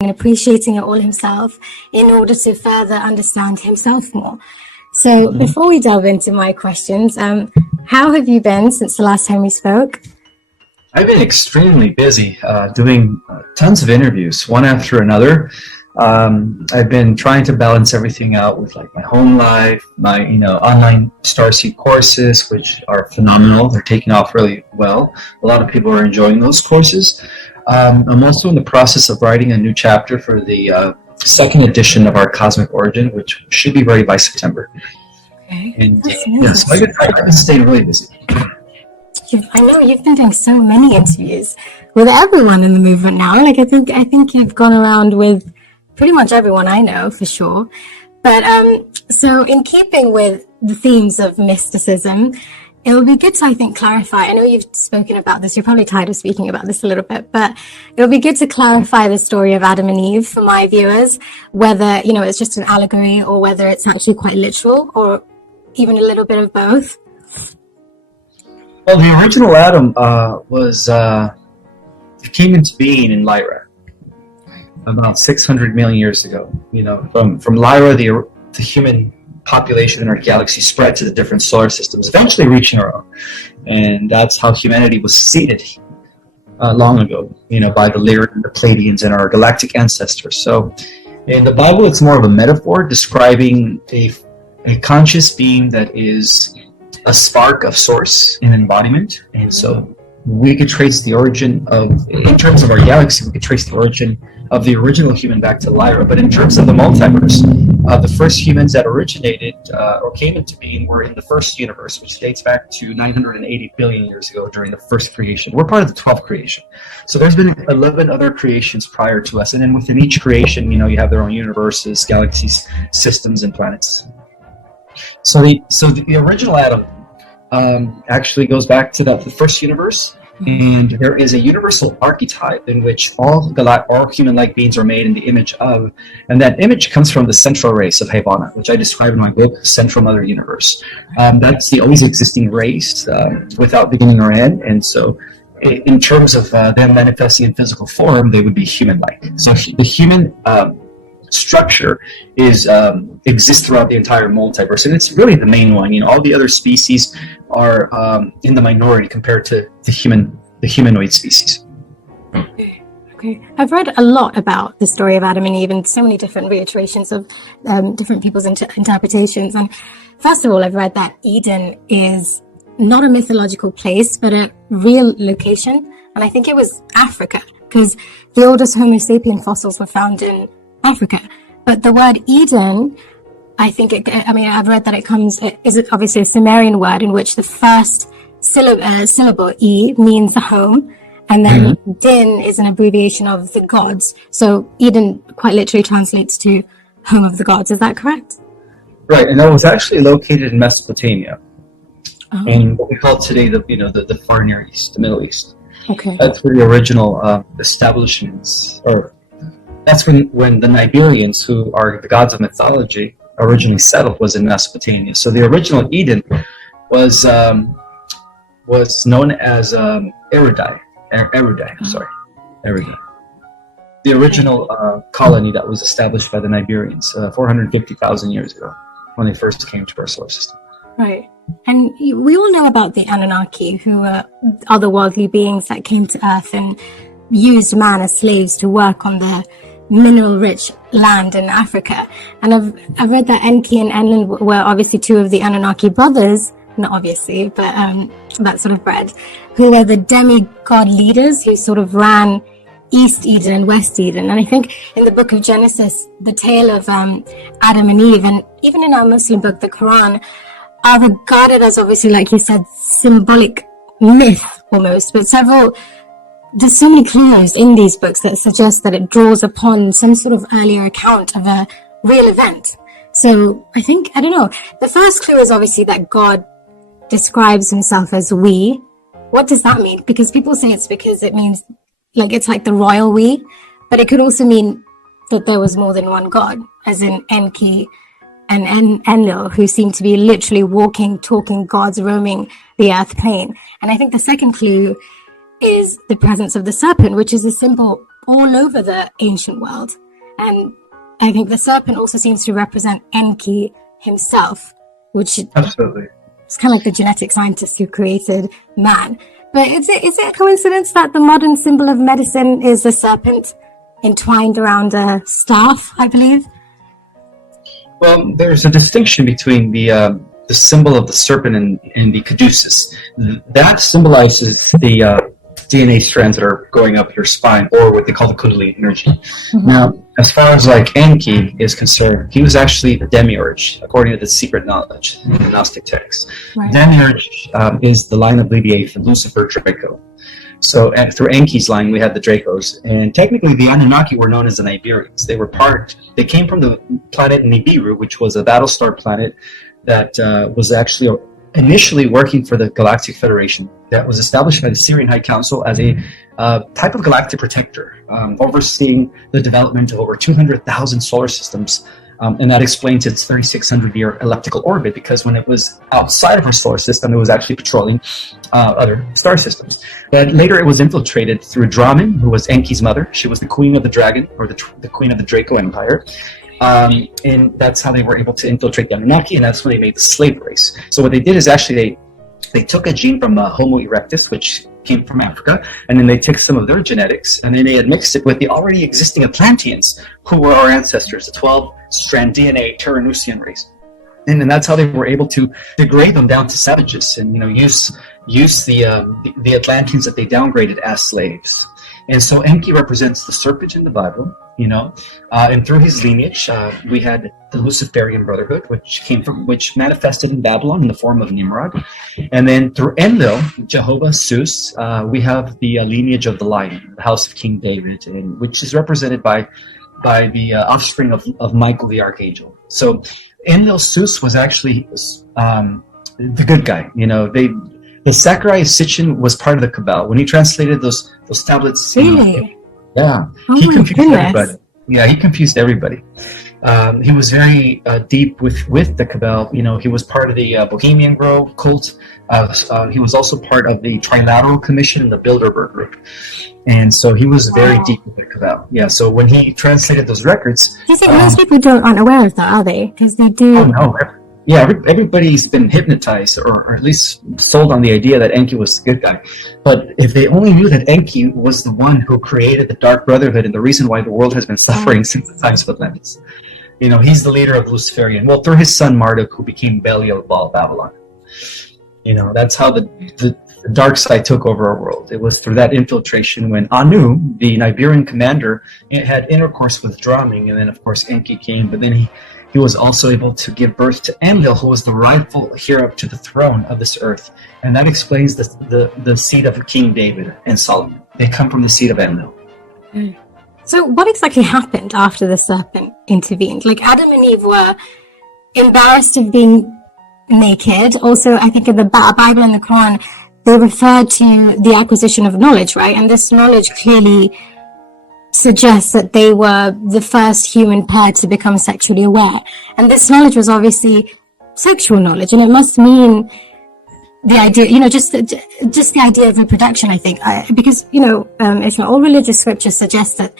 and appreciating it all himself in order to further understand himself more. So before we delve into my questions, how have you been since the last time we spoke? I've been extremely busy doing tons of interviews, one after another. I've been trying to balance everything out with like my home life, my online Starseed courses, which are phenomenal. They're taking off really well. A lot of people are enjoying those courses. I'm also in the process of writing a new chapter for the second edition of our Cosmic Origin, which should be ready by September. Okay. And so I've been staying really busy. I know you've been doing so many interviews with everyone in the movement now. Like I think you've gone around with pretty much everyone I know for sure. But so in keeping with the themes of mysticism, it would be good to, I think, clarify. I know you've spoken about this. You're probably tired of speaking about this a little bit, but it would be good to clarify the story of Adam and Eve for my viewers, whether, it's just an allegory or whether it's actually quite literal or even a little bit of both. Well, the original Adam came into being in Lyra about 600 million years ago. From Lyra, the human population in our galaxy spread to the different solar systems, eventually reaching our own. And that's how humanity was seeded long ago, by the Lyran, the Pleiadians, and our galactic ancestors. So in the Bible, it's more of a metaphor describing a conscious being that is a spark of source and embodiment. And so we could trace the origin in terms of our galaxy, we could trace the origin of the original human back to Lyra. But in terms of the multiverse, the first humans that originated or came into being were in the first universe, which dates back to 980 billion years ago during the first creation. We're part of the 12th creation. So there's been 11 other creations prior to us. And then within each creation, you have their own universes, galaxies, systems, and planets. So the original Adam actually goes back to the first universe. And there is a universal archetype in which all human-like beings are made in the image of, and that image comes from the central race of Havana, which I describe in my book, Central Mother Universe. That's the always existing race without beginning or end, and so in terms of them manifesting in physical form, they would be human-like. So the human structure exists throughout the entire multiverse, and it's really the main one. All the other species are in the minority compared to the humanoid species. Okay. I've read a lot about the story of Adam and Eve and so many different reiterations of different people's interpretations. And first of all, I've read that Eden is not a mythological place, but a real location. And I think it was Africa, because the oldest Homo sapien fossils were found in Africa. But the word Eden, I've read that it is obviously a Sumerian word in which the first syllable E means the home, and then Din is an abbreviation of the gods. So Eden quite literally translates to home of the gods. Is that correct? Right, and that was actually located in Mesopotamia, in what we call today the Far Near East, the Middle East. Okay, that's where the original establishments, or that's when the Iberians, who are the gods of mythology, originally settled, was in Mesopotamia. So the original Eden was known as Erudai. The original colony that was established by the Iberians 450,000 years ago, when they first came to our solar system. Right. And we all know about the Anunnaki, who are otherworldly beings that came to Earth and used man as slaves to work on their mineral-rich land in Africa. And I've read that Enki and Enlil were obviously two of the Anunnaki brothers, not obviously, but that sort of bread, who were the demigod leaders who sort of ran East Eden and West Eden. And I think in the book of Genesis, the tale of Adam and Eve, and even in our Muslim book, the Quran, are regarded as, obviously, like you said, symbolic myth almost, but there's so many clues in these books that suggest that it draws upon some sort of earlier account of a real event. So I don't know, the first clue is obviously that God describes himself as we. What does that mean? Because people say it's because it means, it's like the royal we, but it could also mean that there was more than one God, as in Enki and Enlil, who seem to be literally walking, talking gods roaming the earth plane. And I think the second clue is the presence of the serpent, which is a symbol all over the ancient world. And I think the serpent also seems to represent Enki himself, which Absolutely. is kind of like the genetic scientist who created man. But is it a coincidence that the modern symbol of medicine is a serpent entwined around a staff, I believe? Well, there's a distinction between the symbol of the serpent and the caduceus. That symbolizes the DNA strands that are going up your spine, or what they call the kundalini energy. Mm-hmm. Now, as far as like Enki is concerned, he was actually the demiurge, according to the secret knowledge in the Gnostic texts. Right. Demiurge is the line of lineage from Lucifer, Draco. So through Enki's line, we had the Dracos, and technically the Anunnaki were known as the Nibirians. They came from the planet Nibiru, which was a battlestar planet that was actually initially working for the Galactic Federation, that was established by the Syrian High Council as a type of galactic protector, overseeing the development of over 200,000 solar systems. And that explains its 3,600-year elliptical orbit, because when it was outside of our solar system, it was actually patrolling other star systems. But later it was infiltrated through Draman, who was Enki's mother. She was the queen of the dragon, or the queen of the Draco Empire. And that's how they were able to infiltrate the Anunnaki, and that's when they made the slave race. So what they did is actually they took a gene from Homo erectus, which came from Africa, and then they took some of their genetics, and then they had mixed it with the already existing Atlanteans, who were our ancestors, the 12-strand DNA Tyrannusian race. And then that's how they were able to degrade them down to savages, and use the Atlanteans that they downgraded as slaves. And so Enki represents the serpent in the Bible, and through his lineage, we had the Luciferian Brotherhood, which manifested in Babylon in the form of Nimrod. And then through Enlil, Jehovah, Zeus, we have the lineage of the Lion, the house of King David, and which is represented by the offspring of Michael the Archangel. So Enlil, Zeus was actually the good guy. The Sakurai Sitchin was part of the Cabal. When he translated those tablets, really? He confused everybody. Yeah, he confused everybody. He was very deep with the Cabal. He was part of the Bohemian Grove cult. He was also part of the Trilateral Commission and the Bilderberg Group. And so he was very deep with the Cabal. Yeah, so when he translated those records... Do you think most people aren't aware of that, are they? Because they do... Oh, no. Yeah, everybody's been hypnotized or at least sold on the idea that Enki was the good guy. But if they only knew that Enki was the one who created the Dark Brotherhood and the reason why the world has been suffering since the times of Atlantis. He's the leader of Luciferian. Well, through his son Marduk, who became Belial of Babylon. That's how the dark side took over our world. It was through that infiltration when Anu, the Nibirian commander, had intercourse with Draming, and then of course Enki came, but then he was also able to give birth to Enlil, who was the rightful heir to the throne of this earth. And that explains the seed of King David and Solomon. They come from the seed of Enlil. So what exactly happened after the serpent intervened? Like Adam and Eve were embarrassed of being naked. Also, I think in the Bible and the Quran, they refer to the acquisition of knowledge, right? And this knowledge clearly suggests that they were the first human pair to become sexually aware. And this knowledge was obviously sexual knowledge, and it must mean the idea, just the idea of reproduction, I think, because, it's not all religious scriptures suggest that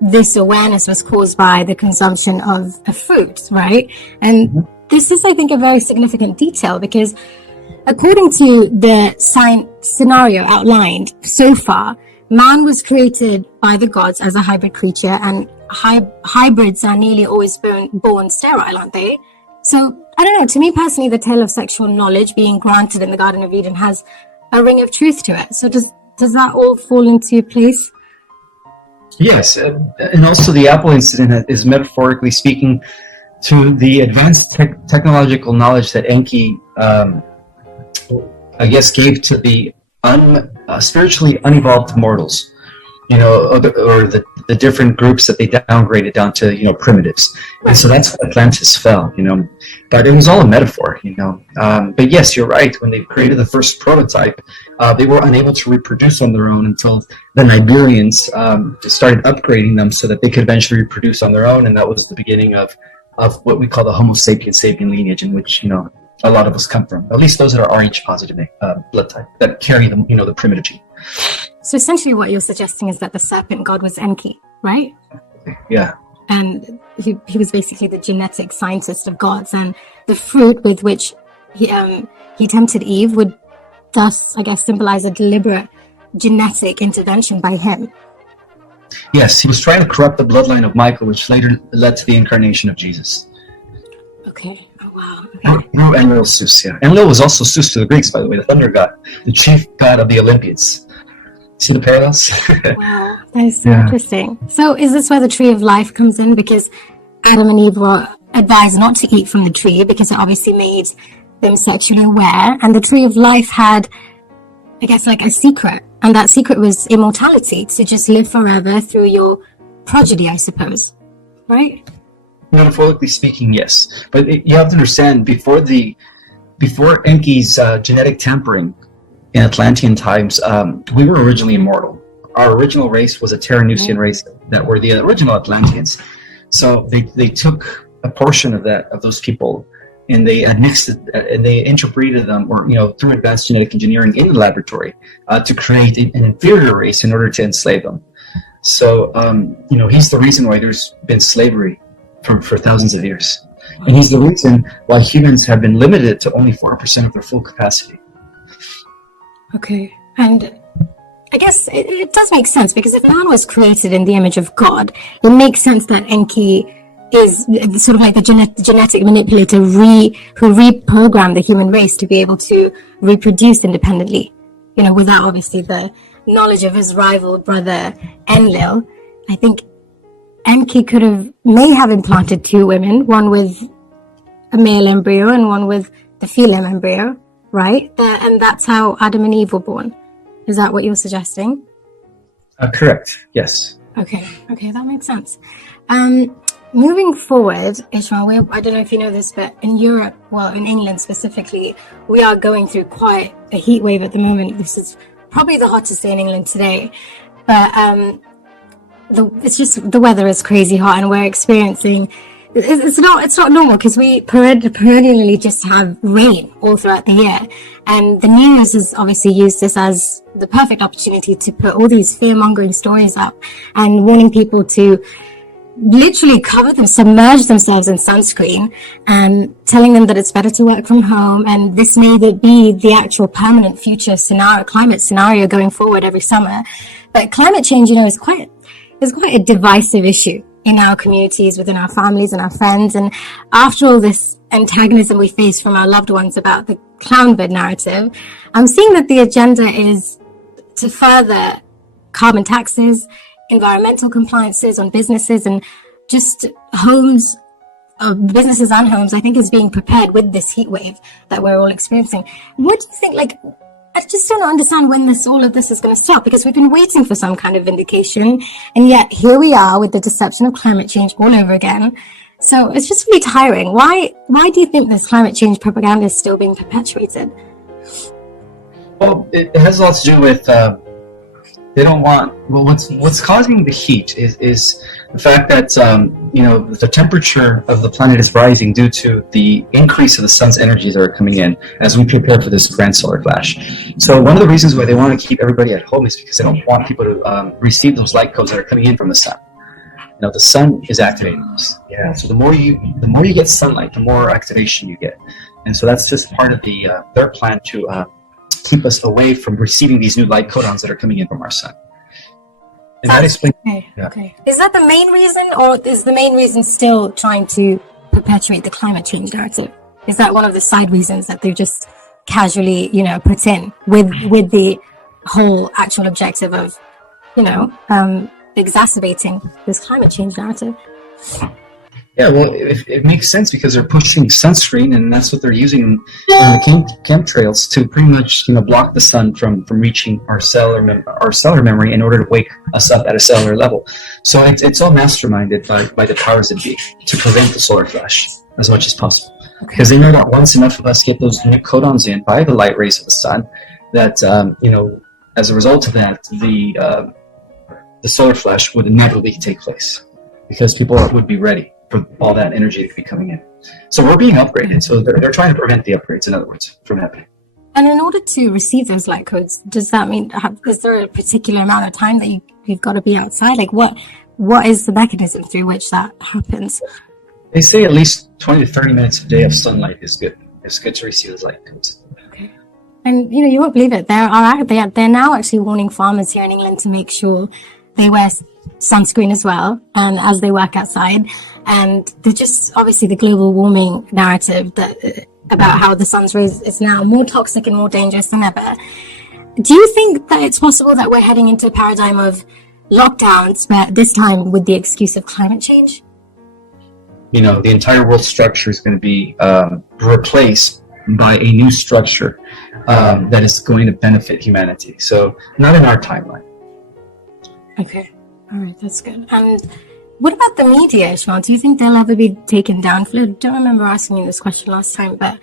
this awareness was caused by the consumption of food, right? And this is, I think, a very significant detail, because according to the scenario outlined so far, man was created by the gods as a hybrid creature, and hybrids are nearly always born sterile, aren't they? So, I don't know, to me personally, the tale of sexual knowledge being granted in the Garden of Eden has a ring of truth to it. So does that all fall into place? Yes, and also the Apple incident is metaphorically speaking to the advanced technological knowledge that Enki, gave to the spiritually unevolved mortals, or the different groups that they downgraded down to, primitives. And so that's when Atlantis fell, but it was all a metaphor, but yes, you're right. When they created the first prototype, they were unable to reproduce on their own until the Nibirians started upgrading them so that they could eventually reproduce on their own. And that was the beginning of what we call the Homo sapien lineage, in which, a lot of us come from, at least those that are Rh positive blood type that carry the primitive gene. So essentially what you're suggesting is that the serpent god was Enki, right? Yeah. And he was basically the genetic scientist of gods, and the fruit with which he tempted Eve would thus, I guess, symbolize a deliberate genetic intervention by him. Yes, he was trying to corrupt the bloodline of Michael, which later led to the incarnation of Jesus. Okay. Oh, wow. Okay. Through Enlil Zeus, yeah. Enlil was also Zeus to the Greeks, by the way, the thunder god, the chief god of the Olympians. See the parallels? Wow, that is so interesting. So is this where the tree of life comes in? Because Adam and Eve were advised not to eat from the tree because it obviously made them sexually aware. And the tree of life had, I guess, like a secret. And that secret was immortality, to just live forever through your progeny, I suppose. Right? Metaphorically speaking, yes. But you have to understand, before Enki's genetic tampering, in Atlantean times, we were originally immortal. Our original race was a Terranusian race that were the original Atlanteans. So they took a portion of those people, and they annexed it, and they interbreeded them, or through advanced genetic engineering in the laboratory, to create an inferior race in order to enslave them. So he's the reason why there's been slavery for thousands of years, and he's the reason why humans have been limited to only 4% of their full capacity. Okay, and I guess it does make sense, because if man was created in the image of God, it makes sense that Enki is sort of like the genetic manipulator who reprogrammed the human race to be able to reproduce independently, without obviously the knowledge of his rival brother Enlil. I think Enki may have implanted two women, one with a male embryo and one with the female embryo. Right? And that's how Adam and Eve were born. Is that what you're suggesting? Correct. Yes. Okay, that makes sense. Moving forward, Ismael, I don't know if you know this, but in Europe, well, in England specifically, we are going through quite a heat wave at the moment. This is probably the hottest day in England today. But it's just, the weather is crazy hot, and we're experiencing... It's not normal, because we perennially just have rain all throughout the year, and the news has obviously used this as the perfect opportunity to put all these fear-mongering stories up and warning people to literally submerge themselves in sunscreen, and telling them that it's better to work from home, and this may be the actual permanent future climate scenario going forward every summer. But climate change, is quite a divisive issue in our communities, within our families and our friends. And after all this antagonism we face from our loved ones about the clown bird narrative, I'm seeing that the agenda is to further carbon taxes, environmental compliances on businesses, and just businesses and homes, I think, is being prepared with this heat wave that we're all experiencing. What do you think, I just don't understand when all of this is going to stop, because we've been waiting for some kind of vindication, and yet here we are with the deception of climate change all over again. So it's just really tiring. Why do you think this climate change propaganda is still being perpetuated? Well, it has a lot to do with they don't want. Well, what's causing the heat is the fact that the temperature of the planet is rising due to the increase of the sun's energies that are coming in as we prepare for this grand solar flash. So one of the reasons why they want to keep everybody at home is because they don't want people to receive those light codes that are coming in from the sun. The sun is activating us. Yeah. So the more you get sunlight, the more activation you get, and so that's just part of their plan to keep us away from receiving these new light codons that are coming in from our sun. And that explains. Okay. Is that the main reason, or is the main reason still trying to perpetuate the climate change narrative? Is that one of the side reasons that they've just casually, put in with the whole actual objective of, exacerbating this climate change narrative? Yeah, well, it makes sense, because they're pushing sunscreen, and that's what they're using in the chemtrails to pretty much, block the sun from reaching our cellular memory in order to wake us up at a cellular level. So it's all masterminded by the powers that be to prevent the solar flash as much as possible, because they know that once enough of us get those new codons in by the light rays of the sun, that as a result of that, the solar flash would inevitably take place, because people would be ready for all that energy to be coming in. So we're being upgraded. So they're trying to prevent the upgrades, in other words, from happening. And in order to receive those light codes, does that mean, is there a particular amount of time that you've got to be outside? Like what is the mechanism through which that happens? They say at least 20 to 30 minutes a day of sunlight is good. It's good to receive those light codes. Okay. And you won't believe it. They're now actually warning farmers here in England to make sure they wear sunscreen as well, and as they work outside. And they're just obviously the global warming narrative about how the sun's rays is now more toxic and more dangerous than ever. Do you think that it's possible that we're heading into a paradigm of lockdowns, but this time with the excuse of climate change? The entire world structure is going to be replaced by a new structure that is going to benefit humanity. So not in our timeline. Okay. All right. That's good. And what about the media, Ismael? Do you think they'll ever be taken down? I don't remember asking you this question last time, but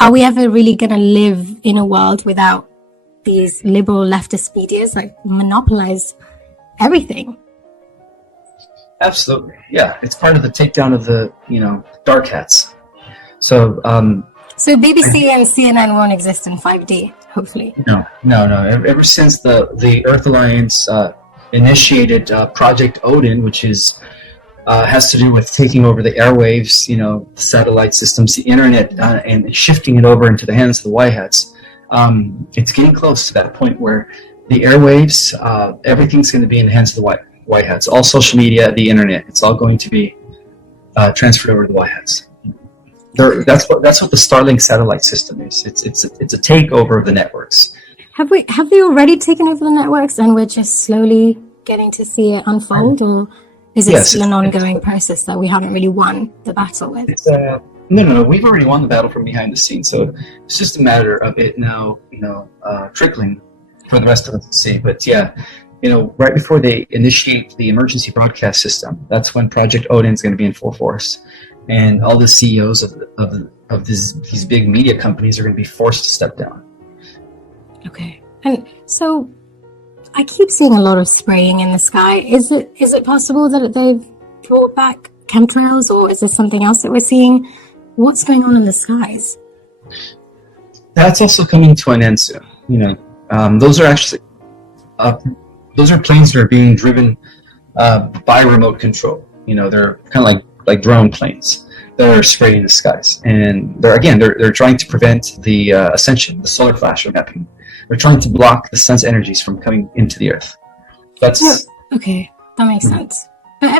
are we ever really going to live in a world without these liberal leftist medias monopolize everything? Absolutely. Yeah. It's part of the takedown of the, dark hats. So BBC and CNN won't exist in 5D, hopefully. No. Ever since the Earth Alliance initiated Project Odin, which has to do with taking over the airwaves, the satellite systems, the internet, and shifting it over into the hands of the white hats. It's getting close to that point where the airwaves, everything's going to be in the hands of the white hats. All social media, the internet, it's all going to be transferred over to the white hats. That's what the Starlink satellite system is. It's a takeover of the networks. Have they already taken over the networks and we're just slowly getting to see it unfold, or is it still an ongoing process that we haven't really won the battle with? No. We've already won the battle from behind the scenes, so it's just a matter of it now, trickling for the rest of us to see. But yeah, right before they initiate the emergency broadcast system, that's when Project Odin is going to be in full force, and all the CEOs of these big media companies are going to be forced to step down. Okay. And so I keep seeing a lot of spraying in the sky. Is it possible that they've brought back chemtrails, or is there something else that we're seeing? What's going on in the skies? That's also coming to an end soon. Those are actually those are planes that are being driven by remote control. They're kind of like drone planes that are spraying the skies, and they're trying to prevent the ascension, the solar flash from happening. They're trying to block the sun's energies from coming into the earth. Okay, that makes sense. But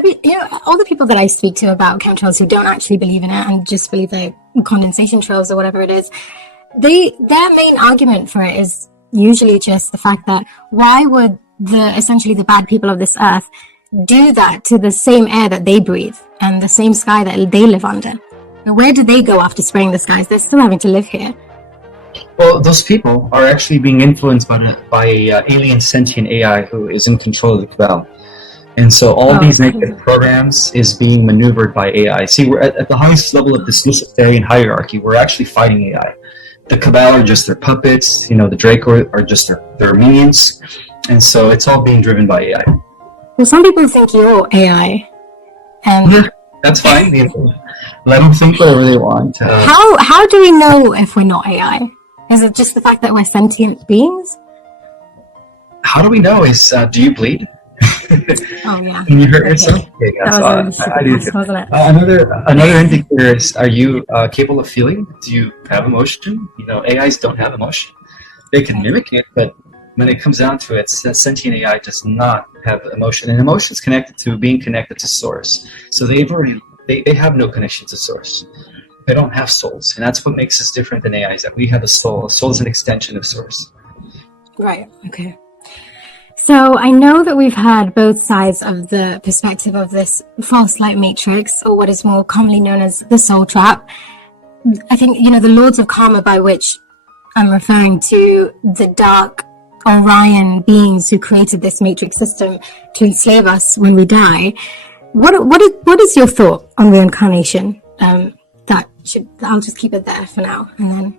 all the people that I speak to about chemtrails who don't actually believe in it and just believe they're condensation trails or whatever it is, their main argument for it is usually just the fact that why would essentially the bad people of this earth do that to the same air that they breathe and the same sky that they live under? Where do they go after spraying the skies? They're still having to live here. Well, those people are actually being influenced by alien sentient AI who is in control of the cabal. And so all these negative programs is being maneuvered by AI. See, we're at the highest level of this Luciferian hierarchy. We're actually fighting AI. The cabal are just their puppets. The Draco are just their minions. And so it's all being driven by AI. Well, some people think you're AI. Yeah, that's fine. Let them think whatever they want. How do we know if we're not AI? Is it just the fact that we're sentient beings? How do we know? Do you bleed? Oh yeah. Can you hurt yourself? Okay, I do too. Wasn't it? Another indicator is: are you capable of feeling? Do you have emotion? AIs don't have emotion. They can mimic it, but when it comes down to it, sentient AI does not have emotion, and emotion is connected to being connected to source. So they have no connection to source. They don't have souls, and that's what makes us different than AIs. That we have a soul. A soul is an extension of source. Right. Okay. So I know that we've had both sides of the perspective of this false light matrix, or what is more commonly known as the soul trap. I think, the Lords of Karma, by which I'm referring to the dark Orion beings who created this matrix system to enslave us when we die. What is your thought on reincarnation? I'll just keep it there for now and then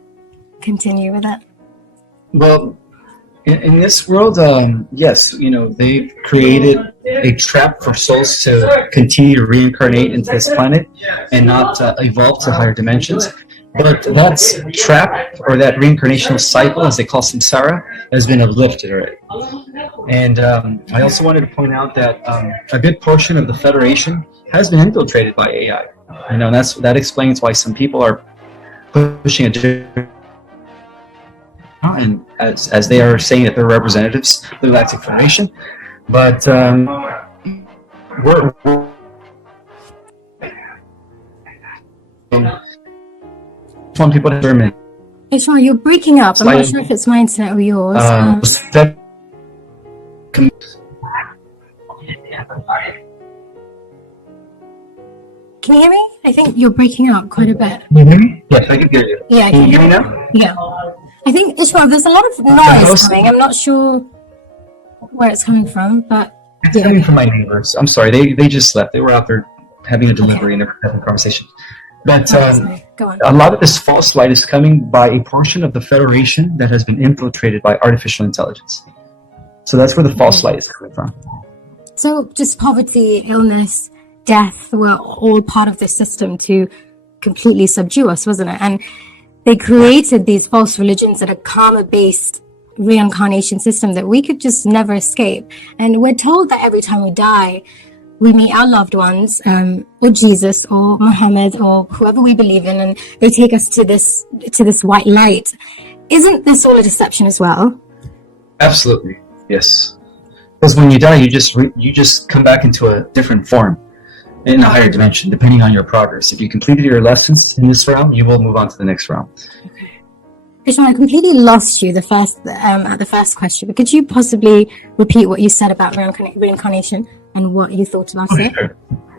continue with it. Well, in this world, yes, they've created a trap for souls to continue to reincarnate into this planet and not evolve to higher dimensions. But that trap or that reincarnational cycle, as they call samsara, has been uplifted already. And I also wanted to point out that a good portion of the Federation has been infiltrated by AI. And that explains why some people are pushing a different, and as they are saying that they're representatives of the Galactic Federation, but we're want people to determine. Ishmael, you're breaking up. I'm not sure if it's my internet or yours. Can you hear me? I think you're breaking up quite a bit. Can you hear me? Yes, I can hear you. Yeah, can you hear me now? Yeah. I think, Ishmael, there's a lot of noise coming. I'm not sure where it's coming from, but it's coming from my neighbors. I'm sorry, they just left. They were out there having a delivery and they're having a conversation. But go on. A lot of this false light is coming by a portion of the Federation that has been infiltrated by artificial intelligence. So that's where the false light is coming from. So just poverty, illness, death were all part of the system to completely subdue us, wasn't it? And they created these false religions that are karma-based reincarnation system that we could just never escape. And we're told that every time we die, we meet our loved ones, or Jesus, or Muhammad, or whoever we believe in, and they take us to this white light. Isn't this all a deception as well? Absolutely, yes. Because when you die, you just come back into a different form, in a higher dimension, depending on your progress. If you completed your lessons in this realm, you will move on to the next realm. Okay. Ishmael, I completely lost you at the first question, but could you possibly repeat what you said about reincarnation and what you thought about it? Sure.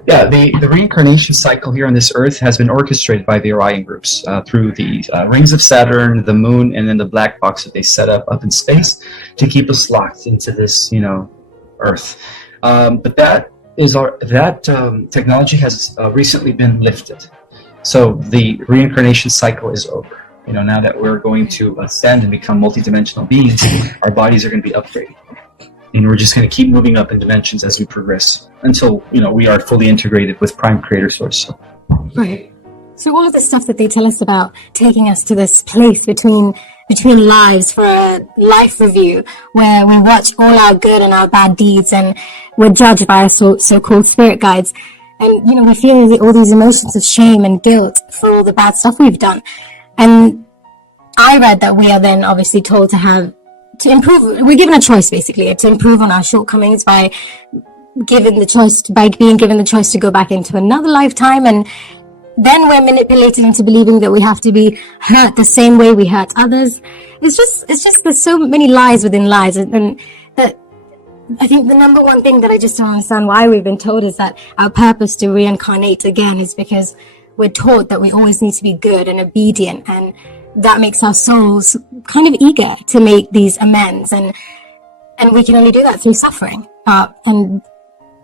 Yeah, the reincarnation cycle here on this earth has been orchestrated by the Orion groups through the rings of Saturn, the moon, and then the black box that they set up in space to keep us locked into this, earth. But that technology has recently been lifted. So the reincarnation cycle is over. Now that we're going to ascend and become multidimensional beings, our bodies are going to be upgraded. And we're just going to keep moving up in dimensions as we progress until, we are fully integrated with Prime Creator Source. Right. So all of the stuff that they tell us about taking us to this place between lives for a life review where we watch all our good and our bad deeds and we're judged by our so-called spirit guides. And, we feel all these emotions of shame and guilt for all the bad stuff we've done. And I read that we are then obviously told to improve. We're given a choice basically to improve on our shortcomings by being given the choice to go back into another lifetime, and then we're manipulated into believing that we have to be hurt the same way we hurt others. It's just there's so many lies within lies, and that I think the number one thing that I just don't understand why we've been told is that our purpose to reincarnate again is because we're taught that we always need to be good and obedient, and that makes our souls kind of eager to make these amends, and we can only do that through suffering, and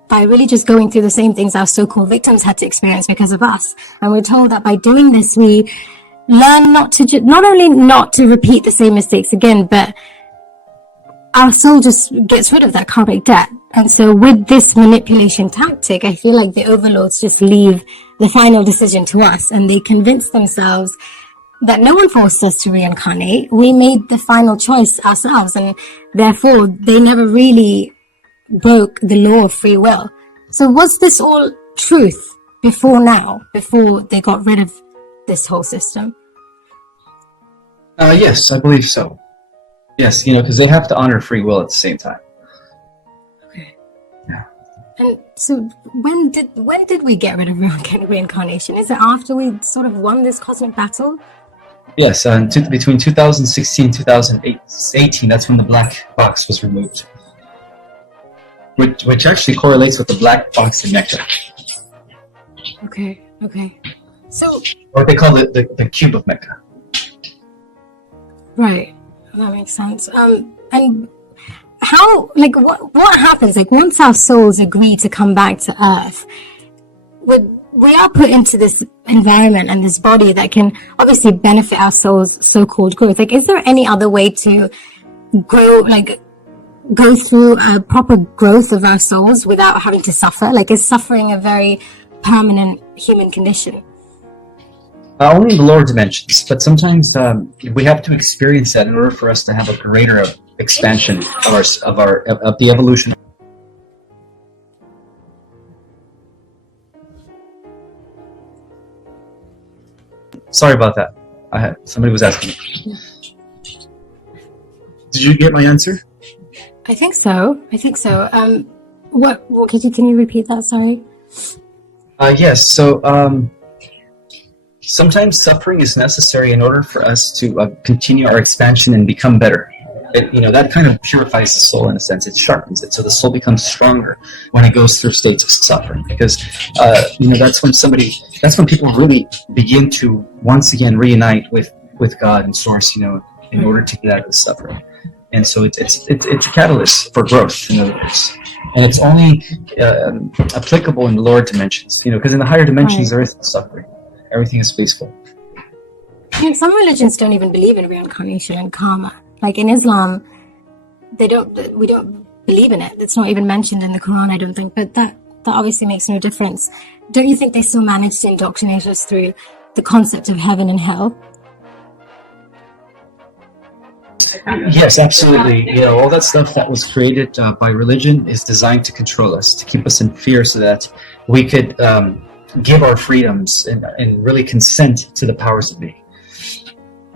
by really just going through the same things our so-called victims had to experience because of us. And we're told that by doing this, we learn not only not to repeat the same mistakes again, but our soul just gets rid of that karmic debt. And so with this manipulation tactic, I feel like the overlords just leave the final decision to us, and they convince themselves that no one forced us to reincarnate. We made the final choice ourselves, and therefore they never really broke the law of free will. So was this all truth before they got rid of this whole system? Yes, I believe so. Yes, because they have to honor free will at the same time. Okay. Yeah. And so when did we get rid of reincarnation? Is it after we sort of won this cosmic battle? Yes, between 2016 and 2018, that's when the black box was removed. Which actually correlates with the black box in Mecca. Okay. So what they call the cube of Mecca. Right. That makes sense. And how, what happens, once our souls agree to come back to Earth, we are put into this environment and this body that can obviously benefit our soul's so-called growth. Is there any other way to grow, go through a proper growth of our souls without having to suffer? Is suffering a very permanent human condition? Only in the lower dimensions, but sometimes we have to experience that in order for us to have a greater expansion of the evolution. Sorry about that. Somebody was asking me. Did you get my answer? I think so. What can you repeat that? Sorry. Yes. So sometimes suffering is necessary in order for us to continue our expansion and become better. That kind of purifies the soul in a sense. It sharpens it, so the soul becomes stronger when it goes through states of suffering. Because that's when people really begin to once again reunite with God and Source. In order to get out of the suffering. And so it's a catalyst for growth, in other words. And it's only applicable in the lower dimensions, because in the higher dimensions there is no suffering. Everything is peaceful. Some religions don't even believe in reincarnation and karma. Like in Islam, we don't believe in it. It's not even mentioned in the Quran, I don't think. But that obviously makes no difference. Don't you think they still manage to indoctrinate us through the concept of heaven and hell? Yes, absolutely. All that stuff that was created by religion is designed to control us, to keep us in fear so that we could give our freedoms and really consent to the powers that be.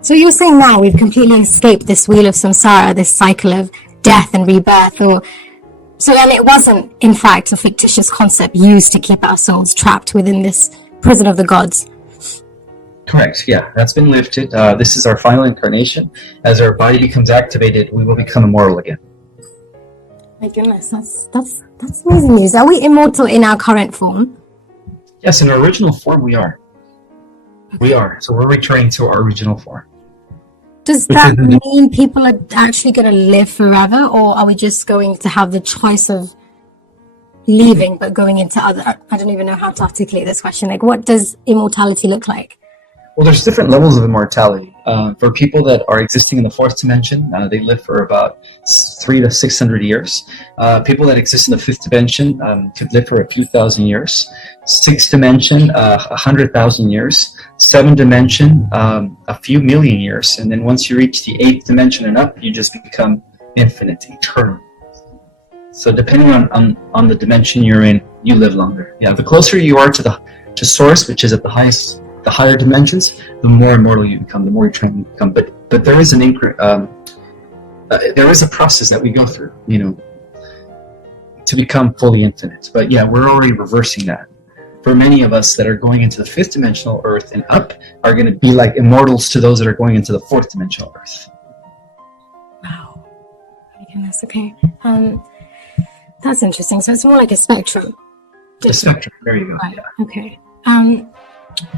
So you're saying now we've completely escaped this wheel of samsara, this cycle of death and rebirth, so then it wasn't, in fact, a fictitious concept used to keep our souls trapped within this prison of the gods? Correct. Yeah, that's been lifted. This is our final incarnation. As our body becomes activated, we will become immortal again. My goodness, that's amazing news. Are we immortal in our current form? Yes, in our original form, we are. We are. So we're returning to our original form. Does that mean people are actually going to live forever, or are we just going to have the choice of leaving but going into other... I don't even know how to articulate this question. Like, what does immortality look like? Well, there's different levels of immortality. For people that are existing in the fourth dimension, they live for about 300 to 600 years. People that exist in the fifth dimension could live for a few thousand years. Sixth dimension, 100,000 years. Seventh dimension, a few million years. And then once you reach the eighth dimension and up, you just become infinite, eternal. So depending on the dimension you're in, you live longer. Yeah, the closer you are to Source, which is at the higher dimensions, the more immortal you become, the more eternal you become. But there is there is a process that we go through, to become fully infinite. But yeah, we're already reversing that. For many of us that are going into the fifth dimensional Earth and up are going to be like immortals to those that are going into the fourth dimensional Earth. Wow. My goodness. Okay. That's interesting. So it's more like a spectrum. A spectrum. There you go. Right. Yeah. Okay.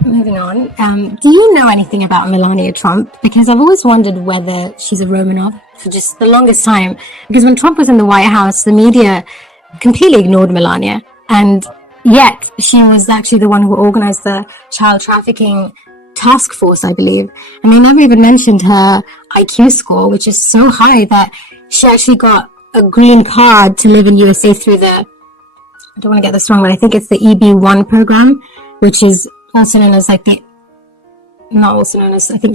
Moving on. Do you know anything about Melania Trump? Because I've always wondered whether she's a Romanov for just the longest time. Because when Trump was in the White House, the media completely ignored Melania. And yet she was actually the one who organized the child trafficking task force, I believe. And they never even mentioned her IQ score, which is so high that she actually got a green card to live in USA through I don't want to get this wrong, but I think it's the EB1 program, which is also known as I think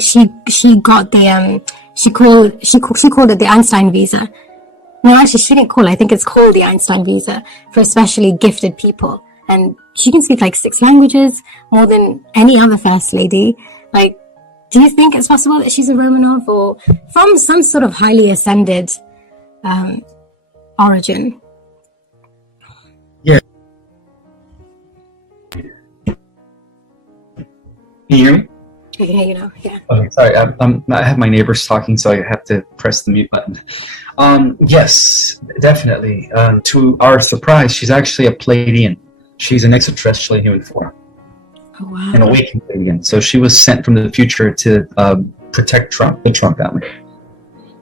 she got the she called it the Einstein visa. No, actually she didn't call it. I think it's called the Einstein visa for especially gifted people. And she can speak like 6 languages, more than any other first lady. Like, do you think it's possible that she's a Romanov or from some sort of highly ascended origin? Yeah. Can you hear me? I can hear you now, yeah. Okay, sorry, I have my neighbors talking, so I have to press the mute button. Yes, definitely. To our surprise, she's actually a Pleiadian. She's an extraterrestrial human form. Oh, wow. An awakened Pleiadian. So she was sent from the future to protect the Trump family.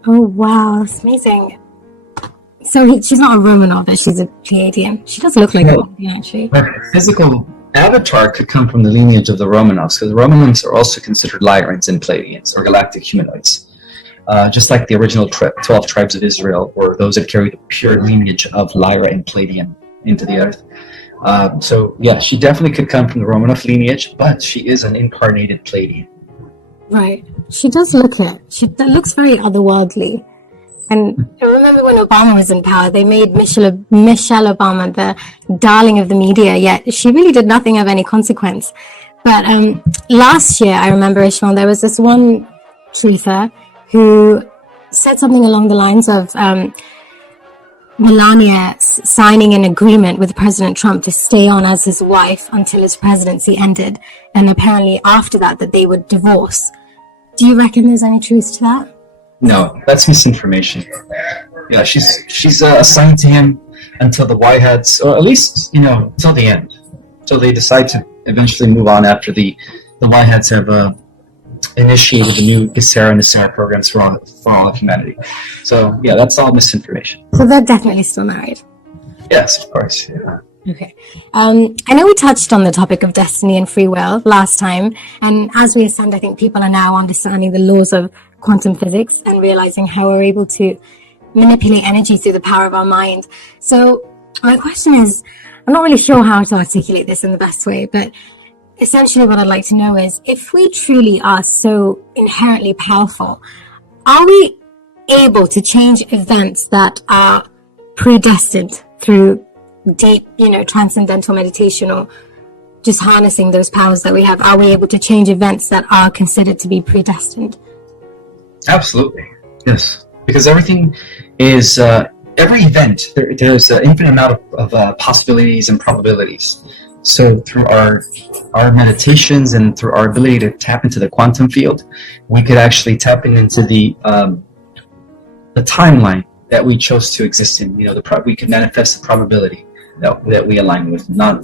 Oh, wow, that's amazing. So she's not a Romanov, but she's a Pleiadian. She does look like a Pleiadian, actually. Her physical avatar could come from the lineage of the Romanovs, because the Romanovs are also considered Lyrans and Pleiadians, or galactic humanoids. Just like the original 12 tribes of Israel, or those that carry the pure lineage of Lyra and Pleiadian into the earth. So yeah, she definitely could come from the Romanov lineage, but she is an incarnated Pleiadian. Right. She does look it. She looks very otherworldly. And I remember when Obama was in power, they made Michelle Obama the darling of the media, yet she really did nothing of any consequence. But last year, I remember, Ishmael, there was this one truther who said something along the lines of Melania signing an agreement with President Trump to stay on as his wife until his presidency ended. And apparently after that they would divorce. Do you reckon there's any truth to that? No, that's misinformation. Yeah, she's assigned to him until the Whiteheads, or at least till the end, till they decide to eventually move on after the Whiteheads have initiated the new Gesera Nisera programs for all of humanity. So yeah, that's all misinformation. So they're definitely still married. Yes, of course. Yeah. Okay. I know we touched on the topic of destiny and free will last time, and as we ascend, I think people are now understanding the laws of quantum physics and realizing how we're able to manipulate energy through the power of our mind. So my question is, I'm not really sure how to articulate this in the best way, but essentially what I'd like to know is, if we truly are so inherently powerful, are we able to change events that are predestined through deep, transcendental meditation, or just harnessing those powers that we have? Are we able to change events that are considered to be predestined? Absolutely, yes. Because everything is, every event, there's an infinite amount of possibilities and probabilities. So through our meditations and through our ability to tap into the quantum field, we could actually tap into the timeline that we chose to exist in. We could manifest the probability that we align with, not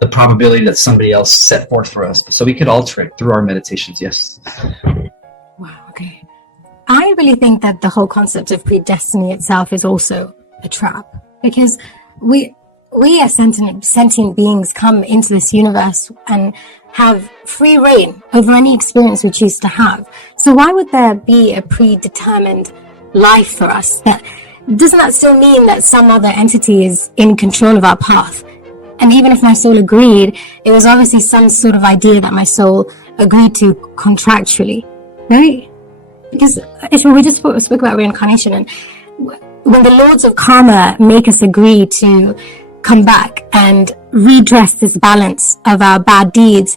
the probability that somebody else set forth for us. So we could alter it through our meditations. Yes. Wow. Okay. I really think that the whole concept of predestiny itself is also a trap, because we as sentient beings come into this universe and have free reign over any experience we choose to have. So why would there be a predetermined life for us? Doesn't that still mean that some other entity is in control of our path? And even if my soul agreed, it was obviously some sort of idea that my soul agreed to contractually, right? Because we just spoke about reincarnation, and when the lords of karma make us agree to come back and redress this balance of our bad deeds,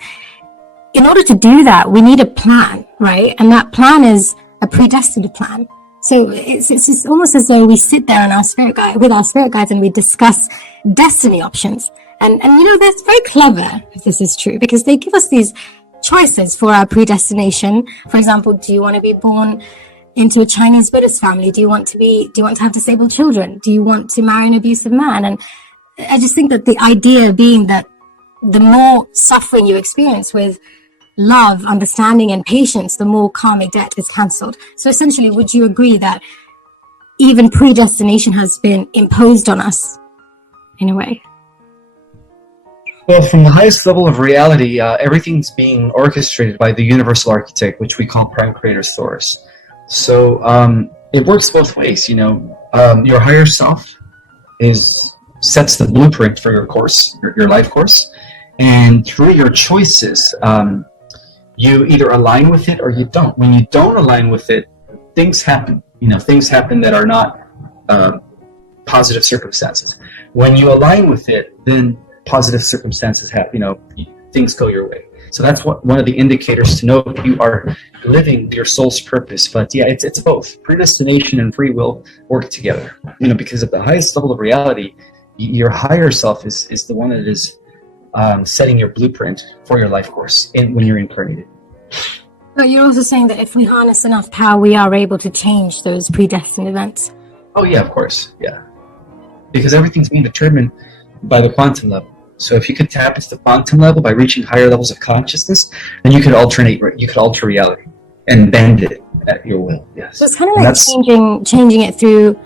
in order to do that, we need a plan, right? And that plan is a predestined plan. So it's just almost as though we sit there with our spirit guides and we discuss destiny options. And that's very clever, if this is true, because they give us these choices for our predestination. For example, do you want to be born into a Chinese Buddhist family? Do you want to have disabled children? Do you want to marry an abusive man? And I just think that the idea being that the more suffering you experience with love, understanding, and patience, the more karmic debt is cancelled. So essentially, would you agree that even predestination has been imposed on us in a way? Well, from the highest level of reality, everything's being orchestrated by the universal architect, which we call Prime Creator Source. So it works both ways. Your higher self sets the blueprint for your course, your life course, and through your choices, you either align with it or you don't. When you don't align with it, things happen. Things happen that are not positive circumstances. When you align with it, then positive circumstances happen. Things go your way. So that's one of the indicators to know if you are living your soul's purpose. But yeah, it's both. Predestination and free will work together. Because at the highest level of reality, your higher self is the one that is setting your blueprint for your life course when you're incarnated. But you're also saying that if we harness enough power, we are able to change those predestined events. Oh yeah, of course, yeah. Because everything's being determined by the quantum level. So if you could tap into the quantum level by reaching higher levels of consciousness, then you could alter reality and bend it at your will. Yes. So it's kind of like changing it through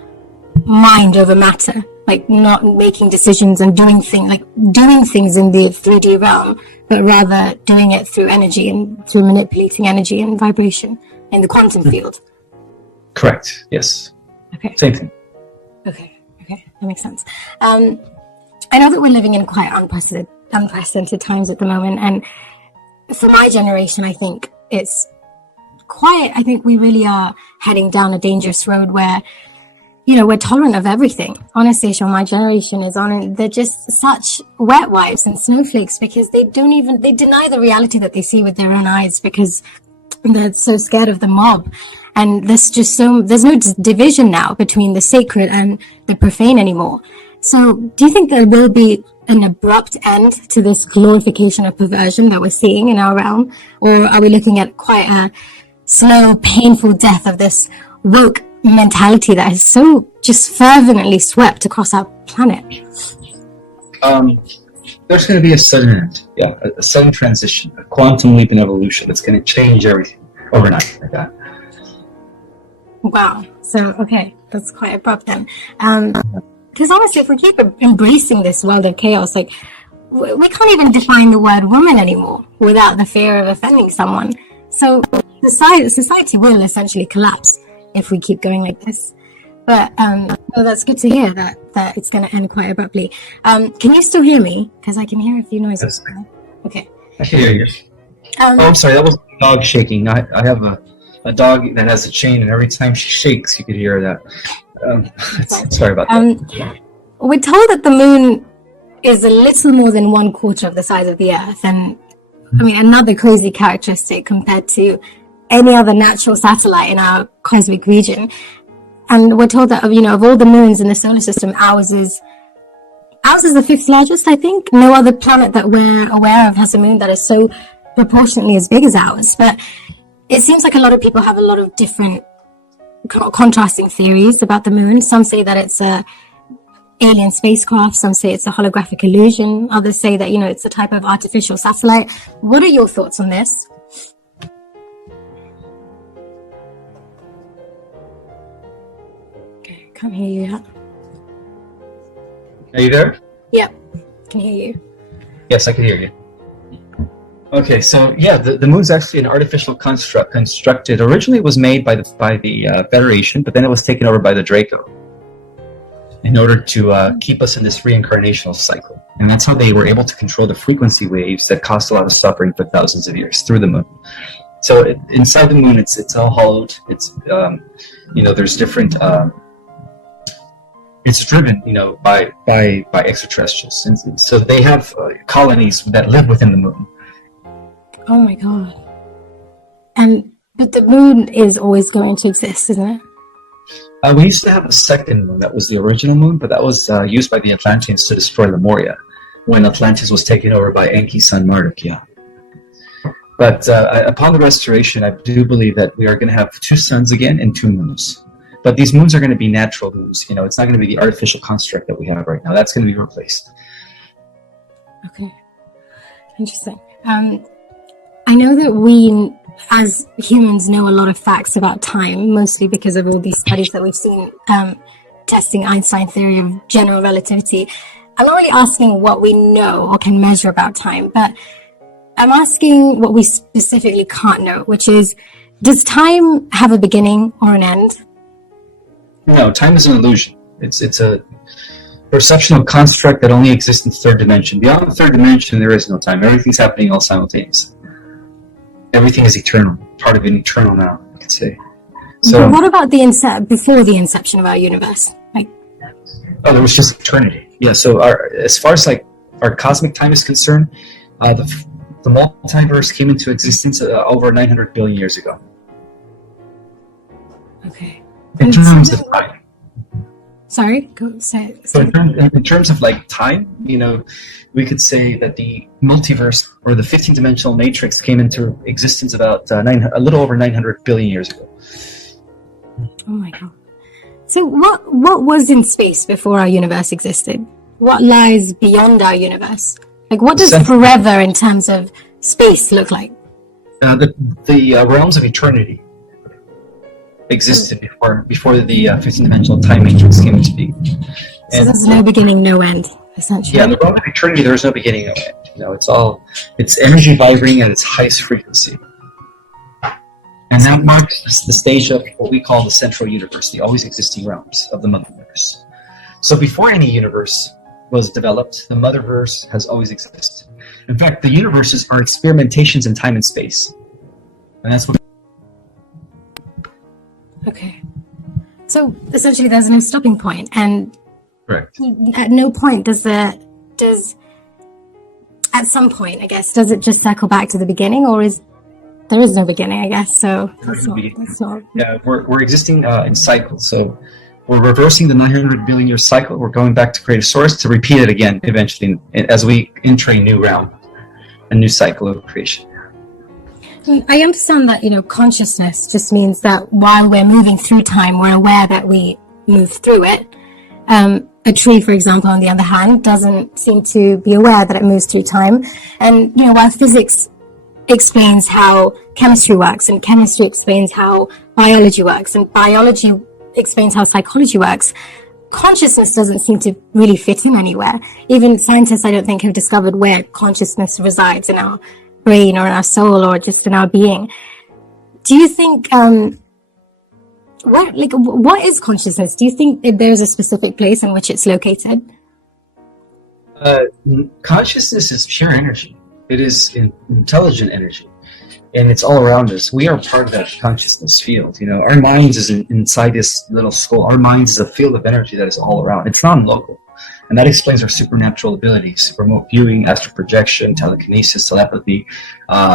mind over matter, like not making decisions and doing things in the 3D realm, but rather doing it through energy and through manipulating energy and vibration in the quantum field. Correct. Yes. Okay. Same thing. Okay, that makes sense. I know that we're living in quite unprecedented times at the moment, and for my generation, I think I think we really are heading down a dangerous road where, we're tolerant of everything. Honestly, Sean, my generation is on it. They're just such wet wipes and snowflakes because they deny the reality that they see with their own eyes because they're so scared of the mob. And there's no division now between the sacred and the profane anymore. So do you think there will be an abrupt end to this glorification of perversion that we're seeing in our realm? Or are we looking at quite a slow, painful death of this woke mentality that is so just fervently swept across our planet? There's going to be a sudden end. Yeah, a sudden transition, a quantum leap in evolution that's going to change everything overnight like that. Wow. So, okay, that's quite abrupt then. Because honestly, if we keep embracing this world of chaos, like we can't even define the word woman anymore without the fear of offending someone. So society will essentially collapse if we keep going like this. But well, that's good to hear that it's going to end quite abruptly. Can you still hear me? Because I can hear a few noises. Yes. Okay. I can hear you. I'm sorry, that was a dog shaking. I have a dog that has a chain, and every time she shakes, you could hear that. Sorry about that. We're told that the moon is a little more than 1/4 of the size of the Earth, and I mean another crazy characteristic compared to any other natural satellite in our cosmic region. And we're told that of all the moons in the solar system, ours is the 5th largest. I think no other planet that we're aware of has a moon that is so proportionately as big as ours. But it seems like a lot of people have a lot of different contrasting theories about the moon. Some say that it's a alien spacecraft, some say it's a holographic illusion, others say that it's a type of artificial satellite. What are your thoughts on this? Okay, can't hear you yet. Are you there? Yep, can hear you. Yes, I can hear you. Okay, so yeah, the moon's actually an artificial construct. Constructed originally, it was made by the Federation, but then it was taken over by the Draco in order to keep us in this reincarnational cycle. And that's how they were able to control the frequency waves that caused a lot of suffering for thousands of years through the moon. So inside the moon, it's all hollowed. It's there's different. It's driven, by extraterrestrials, and so they have colonies that live within the moon. Oh my god! But the moon is always going to exist, isn't it? We used to have a second moon that was the original moon, but that was used by the Atlanteans to destroy Lemuria when Atlantis was taken over by Enki's son Marduk. Yeah. But upon the restoration, I do believe that we are going to have 2 suns again and 2 moons. But these moons are going to be natural moons. It's not going to be the artificial construct that we have right now. That's going to be replaced. Okay. Interesting. I know that we, as humans, know a lot of facts about time, mostly because of all these studies that we've seen testing Einstein's theory of general relativity. I'm not really asking what we know or can measure about time, but I'm asking what we specifically can't know, which is, does time have a beginning or an end? No, time is an illusion. It's a perceptual construct that only exists in the 3rd dimension. Beyond the 3rd dimension, there is no time. Everything's happening all simultaneously. Everything is eternal, part of an eternal now, I could say. So, but what about before the inception of our universe? There was just eternity. Yeah. So, as far as our cosmic time is concerned, the multiverse came into existence over 900 billion years ago. Okay. In terms of time. Sorry, go say. So in terms of time, we could say that the multiverse or the 15-dimensional matrix came into existence about a little over 900 billion years ago. Oh my god! So what was in space before our universe existed? What lies beyond our universe? What does forever in terms of space look like? The realms of eternity existed before the 15-dimensional time matrix came into being. So there's no beginning, no end, essentially. Yeah, the realm of eternity, there is no beginning, no end. It's energy vibrating at its highest frequency. And that marks the stage of what we call the central universe, the always existing realms of the multiverse. So before any universe, was developed, the motherverse has always existed. In fact, the universes are experimentations in time and space. And that's what... Okay. So essentially there's no stopping point, and Correct. at no point does at some point, I guess, does it just circle back to the beginning, or there is no beginning, I guess, so that's not... Yeah, we're existing in cycles, so we're reversing the 900 billion year cycle. We're going back to create a source to repeat it again eventually as we enter a new realm, a new cycle of creation. I understand that, consciousness just means that while we're moving through time, we're aware that we move through it. A tree, for example, on the other hand, doesn't seem to be aware that it moves through time. And, while physics explains how chemistry works, and chemistry explains how biology works, and biology explains how psychology works, consciousness doesn't seem to really fit in anywhere. Even scientists, I don't think, have discovered where consciousness resides in our brain or in our soul or just in our being. Do you think, what is consciousness? Do you think there's a specific place in which it's located? Consciousness is pure energy. It is intelligent energy, and it's all around us. We are part of that consciousness field. Our minds is inside this little skull. Our minds is a field of energy that is all around. It's non-local, and that explains our supernatural abilities: remote viewing, astral projection, telekinesis, telepathy,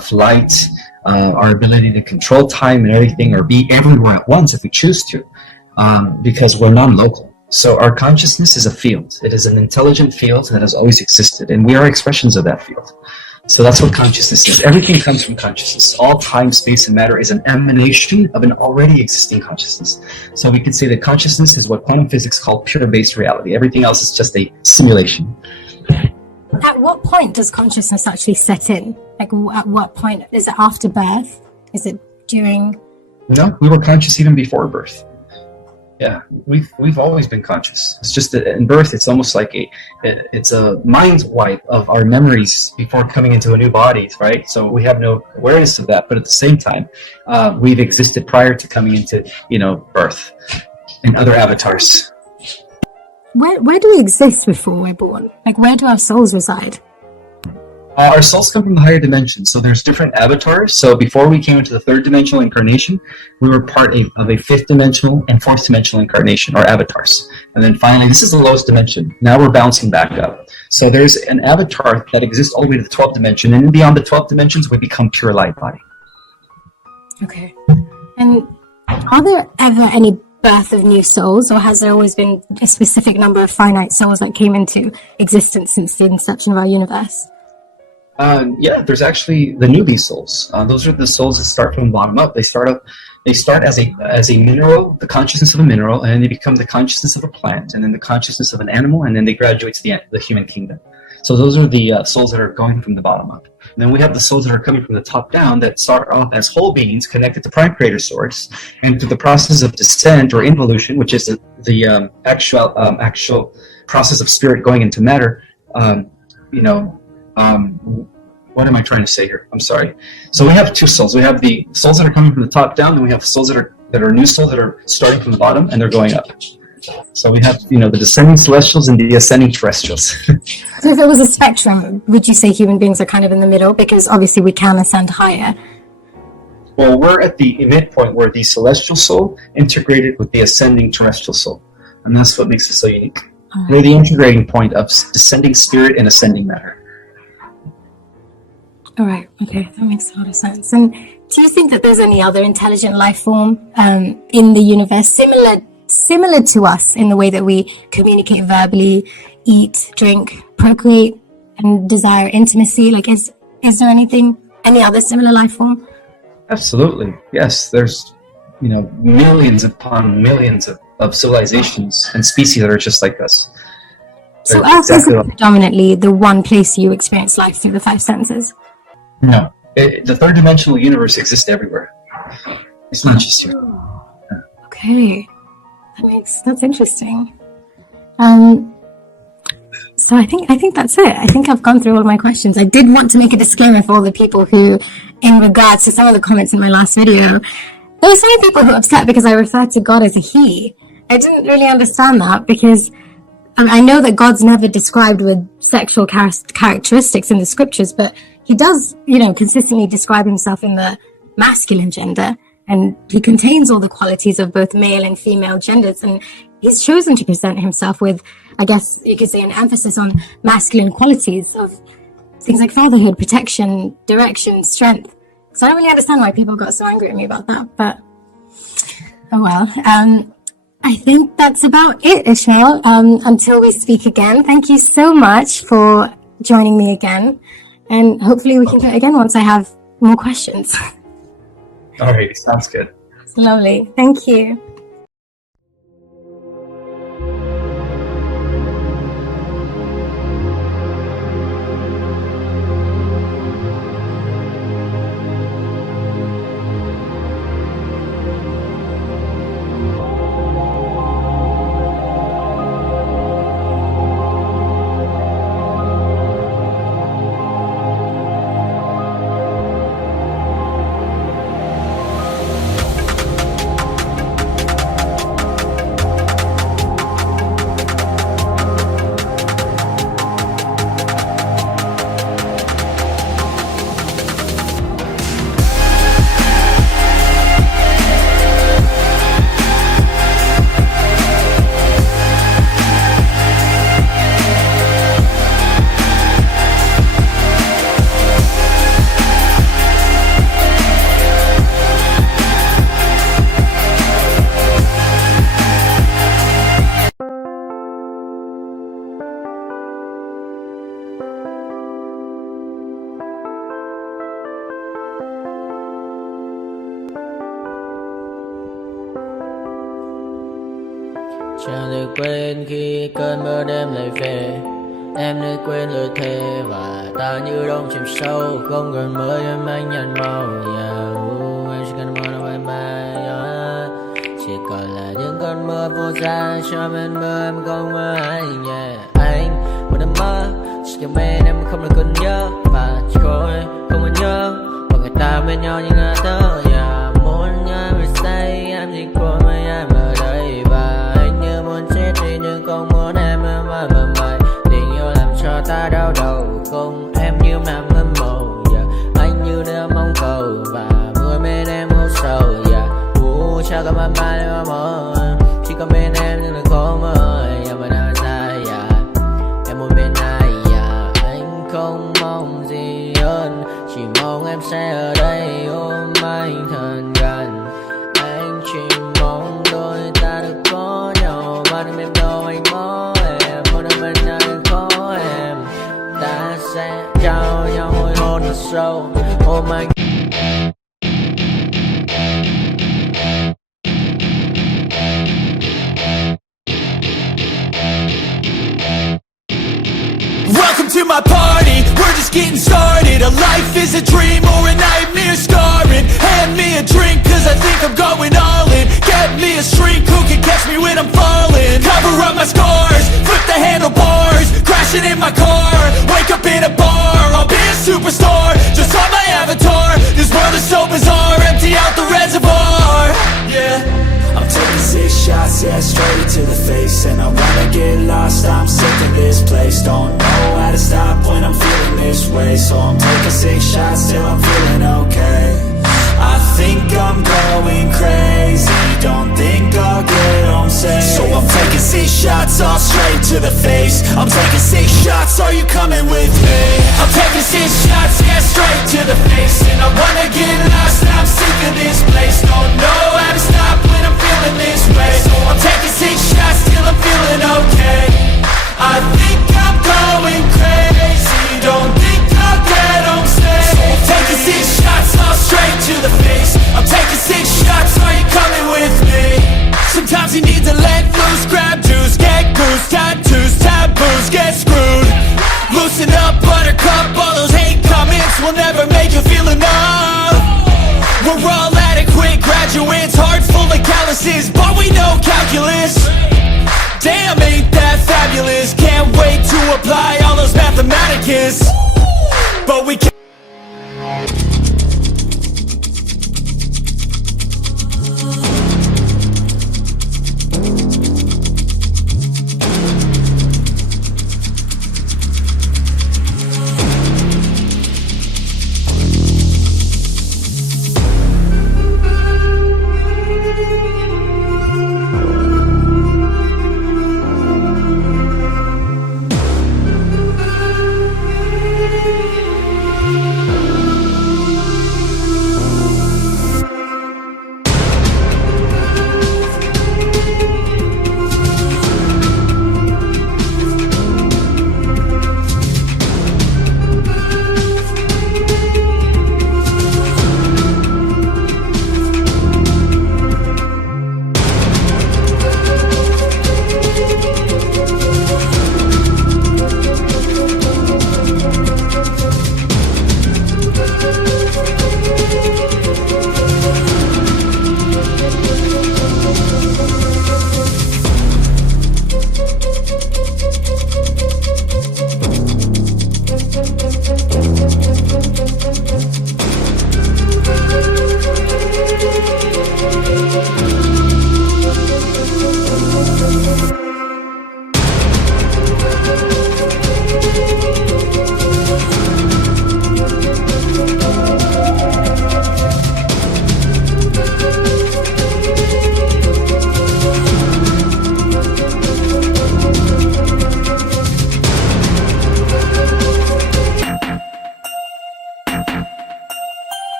flight, our ability to control time and everything, or be everywhere at once if we choose to, because we're non-local. So our consciousness is a field. It is an intelligent field that has always existed, and we are expressions of that field. So that's what consciousness is. Everything comes from consciousness. All time, space, and matter is an emanation of an already existing consciousness. So we could say that consciousness is what quantum physics called pure-based reality. Everything else is just a simulation. At what point does consciousness actually set in? Like, at what point? Is it after birth? Is it during? No, we were conscious even before birth. Yeah, we've always been conscious. It's just that in birth, it's almost like it's a mind wipe of our memories before coming into a new body, right? So we have no awareness of that, but at the same time, we've existed prior to coming into, birth and other avatars. Where do we exist before we're born? Like, where do our souls reside? Our souls come from the higher dimensions, so there's different avatars. So before we came into the third dimensional incarnation, we were part of a fifth dimensional and fourth dimensional incarnation, or avatars. And then finally, this is the lowest dimension. Now we're bouncing back up. So there's an avatar that exists all the way to the 12th dimension, and beyond the 12th dimensions, we become pure light body. Okay. And are there ever any birth of new souls, or has there always been a specific number of finite souls that came into existence since the inception of our universe? Yeah, there's actually the newbie souls. Those are the souls that start from the bottom up. They start as a mineral, the consciousness of a mineral, and then they become the consciousness of a plant, and then the consciousness of an animal, and then they graduate to the human kingdom. So those are the souls that are going from the bottom up. And then we have the souls that are coming from the top down that start off as whole beings connected to Prime Creator Source, and through the process of descent or involution, which is the actual process of spirit going into matter. What am I trying to say here? I'm sorry. So we have two souls. We have the souls that are coming from the top down, and we have souls that are new souls that are starting from the bottom and they're going up. So we have, the descending celestials and the ascending terrestrials. So if it was a spectrum, would you say human beings are kind of in the middle? Because obviously we can ascend higher. Well, we're at the midpoint where the celestial soul integrated with the ascending terrestrial soul. And that's what makes it so unique. Right. We're the integrating point of descending spirit and ascending matter. All right. Okay, that makes a lot of sense. And do you think that there's any other intelligent life form in the universe similar to us in the way that we communicate verbally, eat, drink, procreate, and desire intimacy? Like, is there any other similar life form? Absolutely. Yes. There's, millions upon millions of civilizations and species that are just like us. So Earth is predominantly the one place you experience life through the five senses? No. The third dimensional universe exists everywhere. It's not just here. Okay. That's interesting. So I think that's it. I think I've gone through all of my questions. I did want to make a disclaimer for all the people who, in regards to some of the comments in my last video, there were some people who were upset because I referred to God as a he. I didn't really understand that, because I know that God's never described with sexual characteristics in the scriptures, but he does, consistently describe himself in the masculine gender, and he contains all the qualities of both male and female genders, and he's chosen to present himself with, I guess you could say, an emphasis on masculine qualities of things like fatherhood, protection, direction, strength. So I don't really understand why people got so angry at me about that, but oh well. I think that's about it, Ismael. Until we speak again, thank you so much for joining me again, and hopefully we can do it again once I have more questions. All right, sounds good. It's lovely. Thank you. Chẳng được quên khi cơn mưa đêm lại về. Em đã quên lời thề và ta như đông chìm sâu. Không cần mới em anh nhận màu. Em chỉ cần mơ nó bye bye. Chỉ còn là những cơn mưa vô giá. Cho bên mơ em không mơ anh. Anh một đêm mơ chỉ cần bên em không được cần nhớ. Và chỉ có em không muốn nhớ. Và người ta bên nhau như ngã tớ. Muốn nhớ về say em chỉ có mấy em ở đây. Và anh như muốn chết đi nhưng không muốn em mãi mãi. Tình yêu làm cho ta đau đầu. Không em như mà mơ mộng. Anh như đang mong cầu và người bên em ngủ sầu. Chào cả mai mai em mơ. Chỉ có bên em nhưng là khó mơ. Em vẫn đang dài em muốn bên ai. Anh không mong gì hơn. Chỉ mong em sẽ ở đây ôm anh thật gần. Anh chỉ mong đôi ta được có nhau. Mà đừng em đâu anh mơ em. Một đêm bên anh có em. Ta sẽ trao nhau môi hôn thật sâu. Ôm anh. Welcome to my party, we're just getting started. A life is a dream or a nightmare scarring. Hand me a drink cause I think I'm going all in. Get me a shrink who can catch me when I'm falling. Cover up my scars, flip the handlebars. Crashing in my car, wake up in a bar. I'll be a superstar, just on my avatar. This world is so bizarre, empty out the reservoir. Yeah, I'm taking 6 shots, yeah, straight to the face. And I wanna get lost, I'm sick of this place. Don't know how to stop when I'm feeling this way. So I'm taking 6 shots till I'm feeling okay. I think I'm going crazy, don't think I'll get home safe. So I'm taking 6 shots, all straight to the face. I'm taking 6 shots, are you coming with me? I'm taking 6 shots, yeah, straight to the face. And I wanna get lost, I'm sick of this place. Don't know how to stop when I'm feeling this way. So I'm taking 6 shots till I'm feeling okay. I think I'm going crazy, don't think I'll get home safe. So I'm taking 6 shots, all straight to the face. I'm taking 6 shots, are you coming with me? Sometimes you need to let loose, grab juice, get goose, tattoos, taboos, get screwed. Loosen up, buttercup, all those hate comments will never make you feel enough. We're all adequate graduates, heart full of calluses, but we know calculus. Damn, ain't that fabulous? Can't wait to apply all those mathematicus. But we can't